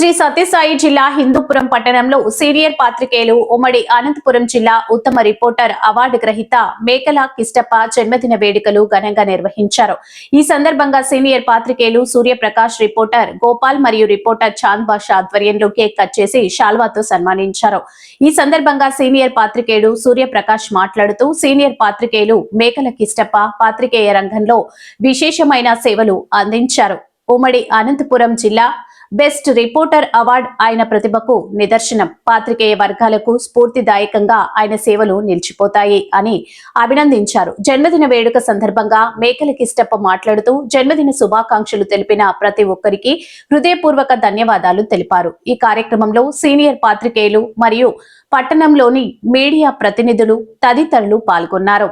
శ్రీ సత్యసాయి జిల్లా హిందూపురం పట్టణంలో సీనియర్ పాత్రికేయులు ఉమ్మడి అనంతపురం జిల్లా ఉత్తమ రిపోర్టర్ అవార్డు గ్రహీత మేకల కిష్టప్ప జన్మదిన వేడుకలు ఘనంగా నిర్వహించారు. ఈ సందర్భంగా సీనియర్ పాత్రికేయులు సూర్యప్రకాష్, రిపోర్టర్ గోపాల్ మరియు రిపోర్టర్ చాంద్ బాషా ఆధ్వర్యంలో కేక్ కట్ చేసి శాల్వాతో సన్మానించారు. ఈ సందర్భంగా సీనియర్ పాత్రికేయుడు సూర్యప్రకాష్ మాట్లాడుతూ సీనియర్ పాత్రికేయులు మేకల కిష్టప్ప పాత్రికేయ రంగంలో విశేషమైన సేవలు అందించారు. ఉమ్మడి అనంతపురం జిల్లా బెస్ట్ రిపోర్టర్ అవార్డు ఆయన ప్రతిభకు నిదర్శనం. పాత్రికేయ వర్గాలకు స్ఫూర్తిదాయకంగా ఆయన సేవలు నిలిచిపోతాయి అని అభినందించారు. జన్మదిన వేడుక సందర్భంగా మేకల కిష్టప్ప మాట్లాడుతూ జన్మదిన శుభాకాంక్షలు తెలిపిన ప్రతి ఒక్కరికి హృదయపూర్వక ధన్యవాదాలు తెలిపారు. ఈ కార్యక్రమంలో సీనియర్ పాత్రికేయులు మరియు పట్టణంలోని మీడియా ప్రతినిధులు తదితరులు పాల్గొన్నారు.